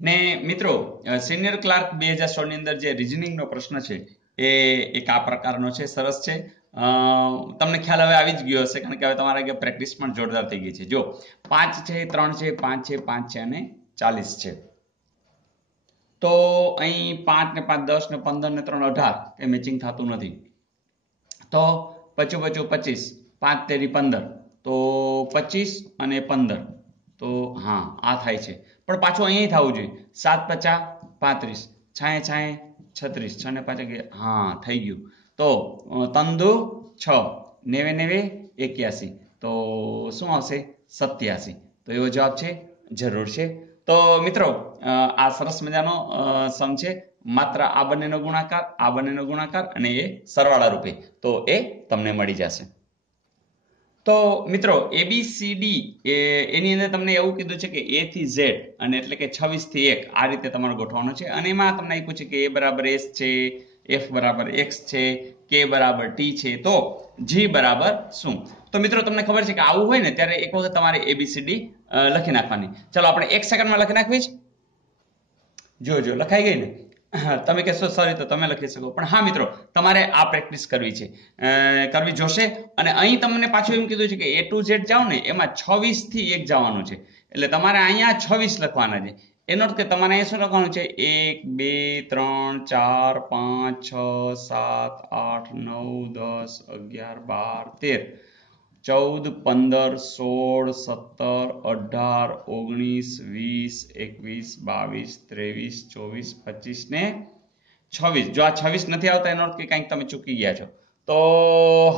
ને મિત્રો senior clerk 2016 ની અંદર જે રીઝનિંગ નો પ્રશ્ન છે એ એક આ પ્રકારનો છે, સરસ છે. તમને ખ્યાલ હવે આવી જ ગયો હશે કારણ કે હવે તમારા પ્રેક્ટિસ પણ જોરદાર થઈ ગઈ છે. જો 5 છે, 3 છે, 5 છે, 5 છે અને 40 છે. તો અહીં 5 ને 5 10 ને 15 ને 3 18 એ મેચિંગ થતું નથી. તો 25 25 5 તેરી 15 તો 25 અને 15 તો હા આ થાય છે, પણ પાછું અહીં થવું જોઈએ 7 50 35 6 6 36 6 ને 5 હા થઈ ગયું. તો 3 2 6 90 90 81 તો શું આવશે 87. તો એવો જવાબ છે, જરૂર છે. તો મિત્રો આ સરસ મજાનો સમ છે, માત્ર આ બંનેનો ગુણાકાર અને એ સરવાળા રૂપે, તો એ તમને મળી જશે. તો મિત્રો એબીસીડી એની અંદર તમને એવું કીધું છે કે એ થી ઝેડ અને એટલે કે 26 થી 1 આ રીતે તમારે ગોઠવવાનું છે. અને એમાં તમને આપ્યું છે કે એ બરાબર એસ છે, એફ બરાબર એક્સ છે, કે બરાબર ટી છે, તો જી બરાબર શું? તો મિત્રો તમને ખબર છે કે આવું હોય ને ત્યારે એક વખત તમારે એબીસીડી લખી નાખવાની. ચાલો આપણે 1 સેકન્ડમાં લખી નાખવી છે. જો લખાઈ ગઈ ને? તમે કહેશો સોરી તો તમે લખી શકો, પણ હા મિત્રો તમારે આ પ્રેક્ટિસ કરવી છે, કરવી જોશે. અને અહીં તમને પાછું એમ કીધું છે કે એ ટુ ઝેડ જાઓ ને એમાં 26 થી 1 જવાનું છે, એટલે તમારે અહીંયા 26 લખવાના છે. એનો અર્થ કે તમારે અહીંયા શું લખવાનું છે 1 2 3 4 5 6 7 8 9 10 11 12 13 14 15 16 17 18 19 20 21 22 23 24 25 ને 26. જો આ 26 નથી આવતા એનો અર્થ કે કંઈક તમે ચૂકી ગયા છો. તો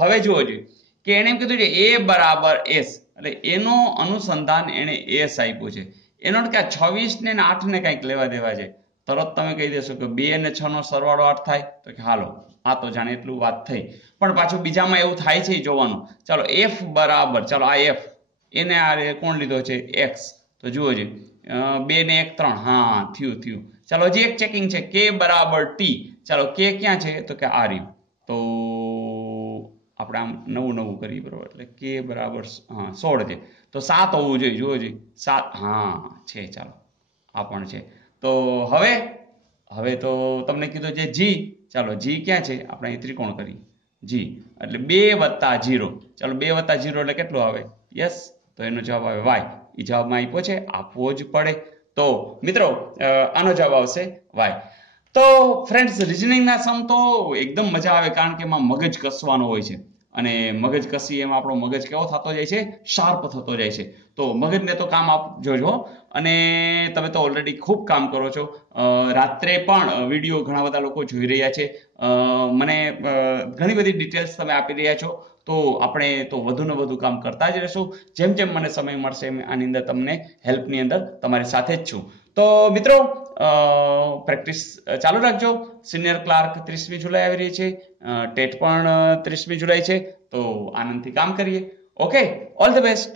હવે જુઓ જોઈએ કે એને એમ કીધું છે એ બરાબર એસ, એટલે એનો અનુસંધાન એને એસ આપ્યું છે. એનો અર્થ કે આ 26 ને 8 ને કંઈક લેવા દેવા છે. તરત તમે કહી દેશો કે 2 અને 6 નો સરવાળો 8 થાય, તો કે હાલો આ તો જાણે એટલું વાત થઈ. પણ પાછું બીજામાં એવું થાય છે જોવાનું. ચાલો એફ બરાબર, ચાલો આ એફ એને આ કોણ લીધો છે એક્સ, તો જુઓ છે 2 ને 1 3 હા થયું. ચાલો હજી એક ચેકિંગ છે કે બરાબર ટી, ચાલો કે ક્યાં છે તો કે આ રહ્યું. તો આપણે આમ નવું કરીએ બરોબર, એટલે કે બરાબર 16 છે, તો 7 હોવું જોઈએ. જુઓ જોઈએ 7 હા છે, ચાલો આ પણ છે. તો હવે તો તમને કીધું છે જી, ચાલો જી ક્યાં છે, આપણે અહીં ત્રિકોણ કરીએ જી, એટલે 2 વત્તા 0, ચાલો 2 વત્તા 0 એટલે કેટલું આવે યસ, તો એનો જવાબ આવે વાય. એ જવાબમાં આપ્યો છે, આપવો જ પડે. તો મિત્રો આનો જવાબ આવશે વાય. તો ફ્રેન્ડ્સ રીઝનિંગના સમ તો એકદમ મજા આવે કારણ કે એમાં મગજ કસવાનો હોય છે, અને મગજ કસી એમાં આપણો મગજ કેવો થતો જાય છે, શાર્પ થતો જાય છે. તો મગજને તો કામ આપજો. અને તમે તો ઓલરેડી ખૂબ કામ કરો છો. રાત્રે પણ વિડીયો ઘણા બધા લોકો જોઈ રહ્યા છે. મને ઘણી બધી ડિટેલ્સ તમે આપી રહ્યા છો. તો આપણે તો વધુ ને વધુ કામ કરતા જ રહેશું. જેમ જેમ મને સમય મળશે એમ આની અંદર તમને હેલ્પની અંદર તમારી સાથે જ છું. તો મિત્રો પ્રેક્ટિસ ચાલુ રાખજો. સિનિયર ક્લાર્ક 30મી જુલાઈ આવી રહી છે, ટેટ પણ 30મી જુલાઈ છે, તો આનંદથી કામ કરીએ. Okay, all the best.